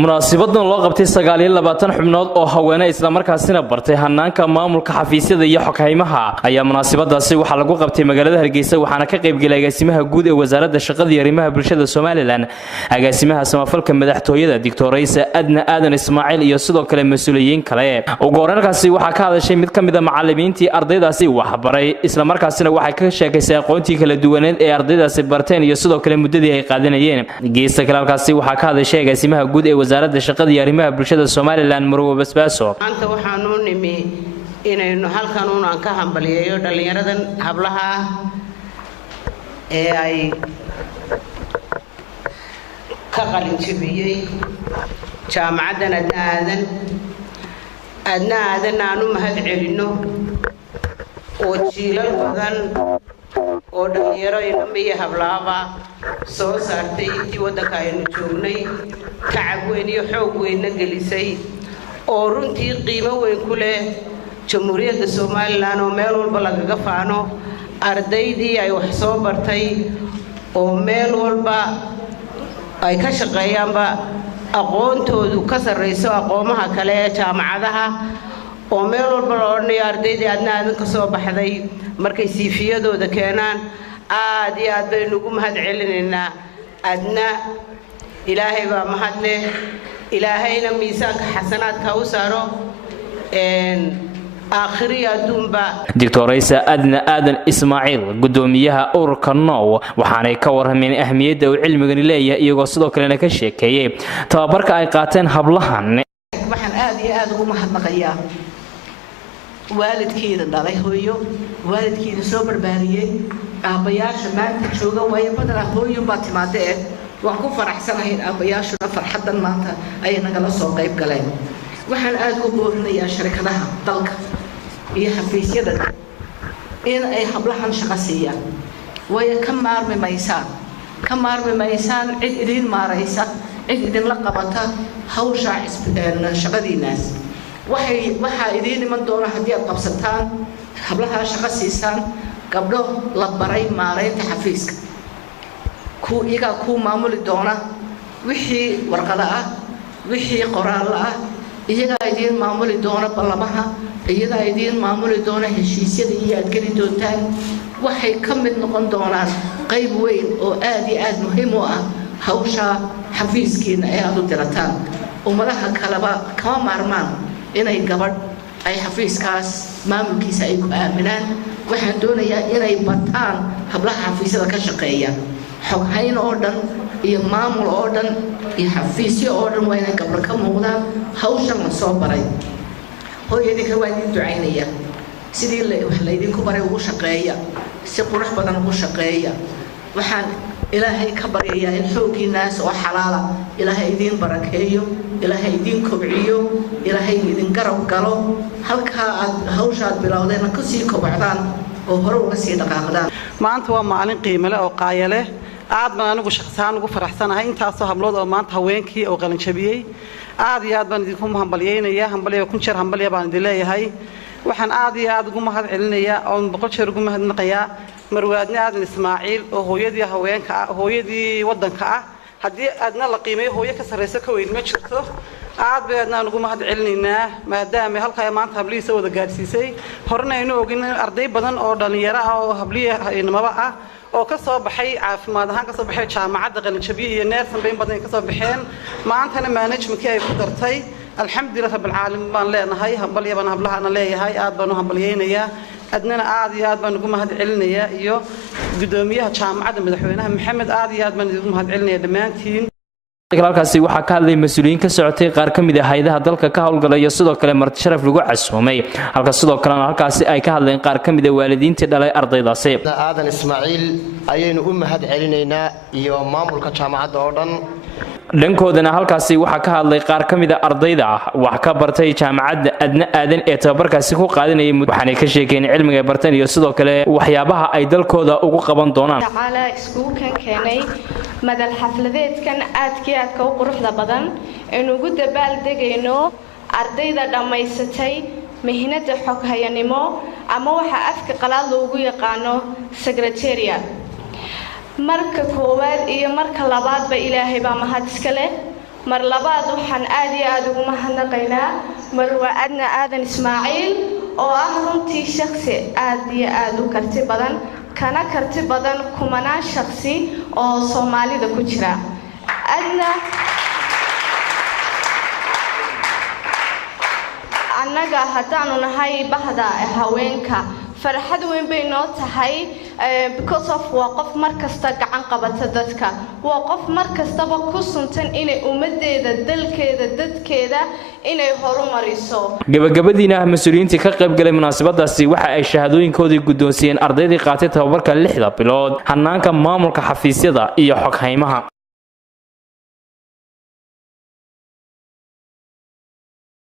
munaasabaddan loo qabtay 29 xubnood oo haweenay isla markaasina bartay hanaanka maamulka xafiisyada iyo xogaymaha ayaa munaasabadaasi waxa lagu qabtay magaalada Hargeysa waxaana ka qayb galay agaasimaha guud ee wasaaradda shaqada iyo arrimaha bulshada Soomaaliland agaasimaha samafalka madaxtooyada Dictoraysa Adna Aadan Ismaaciil iyo sidoo kale mas'uuliyiin kale ugu horeynkaasi waxa ka hadashay mid kamid ah macallimiintii ardaydaasi wax baray isla markaasina waxay ka sheekaysay aqoontii kala duwaneed ee ardaydaasi barteen iyo sidoo kale muddadii ay qaadanayeen geesta kale halkaasi waxa ka hadashay agaasimaha guud ee wasaaradda shaqada iyo arrimaha bulshada Soomaaliland Marwo Basbaaso anta waxaan u nimi inaynu halkan aan ka hambaliyeeyo dhalinyaradan hablaha ee ay ka qalin jabiyay jaamacaddan Adna Aadan aanu mahad celino oo jiilal badan oo dhalinyaro iyo hablaaba soo saartay intii waddanka aynu joognay kacab weyn iyo xoog weyn gelisay oo runtii qiimo weyn ku leh jamhuuriyadda Soomaaliland oo meel walba laga faano ardaydii ay wax soo bartay oo meel walba ay ka shaqeeyaanba aqoontoodu ka sareyso aqoomaha kale ee jaamacadaha oo meel walba la oranayo ardaydii Adna Aadan ka soo baxday markay siifiyadooda keenaan aad iyo aad baynu ugu mahad celinaynaa Adna ilaahay baa mahad leh ilaahayna miisaanka xasanaadka u saaro آخري أدومبا دكتوريسا أدنى آدن إسماعيل قدوميها أوركنو وحاني كورها من أهمية وعلم غنيلية يقصدوا كلنا كشيكي تابرك أي قاتين هبلهن waxaan aad iyo aad ugu mahadnaqayaa waalidkeeda dhalay hooyo waalidkeeda soo barbaariyay aabayaasha maanta jooga way badana hooyo baa timaadee waan ku faraxsanahay aabayaashuna farxadan maanta ay naga soo qayb galeen waxaan aad ugu boorinayaa shirkadaha dalka iyo xafiisyada in ay hablahan shaqo siiyaan way ka maarmi maysaan cid idin maaraysa cid idin la qabata hawsha shaqadiinaas waxa idin iman doona hadii aad qabsataan hablaha shaqo siisaan gabdho la baray maareynta xafiiska iyaga ku maamuli doona wixii warqada ah wixii qoraal ah iyaga idin maamuli doona ballamaha iyaga idin maamuli doona heshiisyada iyo aad geli doontaan waxay ka mid noqon doonaan qayb weyn oo aad iyo aad muhiim u ah hawsha xafiiskiina ee aad u dirataan umadaha kaleba kama maarmaan inay gabadh ay xafiiskaas maamulkiisa ay ku aaminaan waxaan doonayaa inay bataan hablaha xafiisyada ka shaqeeya xoghayn oo dhan iyo maamul oo dhan iyo xafiisyo oo dhan waa inay gabdho ka muuqdaan hawshan la soo baray hooyadinka waa idin ducaynaya sidii wax la idinku baray ugu shaqeeya si qurux badan ugu shaqeeya waxaan ilaahay ka baryayaa in xoogiinaas oo xalaala ilaahay idin barakeeyo ilaahay idin kobciyo ilaahay idin garab galo halka aad hawshaad bilowdeen ka sii kobcdaan oo hore uga sii dhaqaaqdaan maanta waa maalin qiimo leh oo qaaya leh aad baan anigu shakhsiyaan ugu faraxsanahay intaasoo hablood oo maanta haweenkii oo qalin jabiyay aad iyo aad baan idinku hambalyeynaya hambaliyo kun jeer hambaliyo baan idin leeyahay waxaan aad iyo aad ugu mahad celinayaa oo boqol jeer ugu mahadnaqayaa Marwo Adna Aadan Ismaaciil oo hooyadii haweenka ah hooyadii wadanka ah hadii aadna la qiimeeyo hooyo ka sareysa ka weyn ma jirto aad bay aadna ugu mahad celinaynaa maadaama halka ay maanta habliisa wada gaarsiisay horena aynu ogin arday badan oo dhalinyaro ah oo habliyaynimaba ah oo ka soo baxay caafimaad ahaan ka soo baxay jaamacadda qalin jabiye iyo neersan bayn badan ka soo baxeen maantana management ay ku dartay alxamdulillah rabbil caalamiin baan leenahay hambaliyo baan hablaha leeyahay aad baan u hambaliyeynayaa adnana aad iyo aad baan ugu mahad celinayaa iyo gudoomiyaha jaamacadda madaxweynaha maxamed aad iyo aad baan ugu mahad celinayaa dhamaantiin halkaasi waxa ka hadlay mas'uuliyiin ka socotay qaar kamid ah hay'adaha dalka ka howlgalaya sidoo kale marti sharaf lagu casuumay halka sidoo kale halkaasi ay ka hadleen qaar kamid ah waalidiinta dhalay ardaydaasi Aadan Ismaaciil ayaynu u mahad celinaynaa iyo maamulka jaamacadda oo dhan dhankoodana halkaasi waxa ka hadlay qaar kamid ah ardayda wax ka bartay jaamacadda Adna Aadan ee tababarkaasi ku qaadanayay waxaanay ka sheekeen cilmiga bartaan iyo sidoo kale waxyaabaha ay dalkooda ugu qaban doonaan taala iskuulkan keenay madal xafladeedkan aadkii aadka u quruxda badan inuu ugu dabaal degayno ardayda dhamaysatay mihnada xoghayanimo ama waxa afka qalaad loogu yaqaano secretariat marka koowaad iyo marka labaad ba ilaahay baa mahad iska leh mar labaad waxaan aad iyo aad ugu mahadnaqaynaa marwa adna aadan ismaaciil oo ah runtii shakhsi aad iyo aad u karti badan kana karti badan kumanaan shakhsi oo Soomaalida ku jira adna annaga haddaanu nahay bahda haweenka farxad weyn bay noo tahay because of waa qof markasta gacan qabata dadka waa qof markastaba ku suntan inay ummadeeda dalkeeda dadkeeda inay horumariso gabagabadiina mas'uuliyiinta ka qayb galay munaasabadaasi waxa ay shahaadooyinkoodii guddoonsiiyeen ardaydii qaatay tababarka 6 bilood hanaanka maamulka xafiisyada iyo xoghayimaha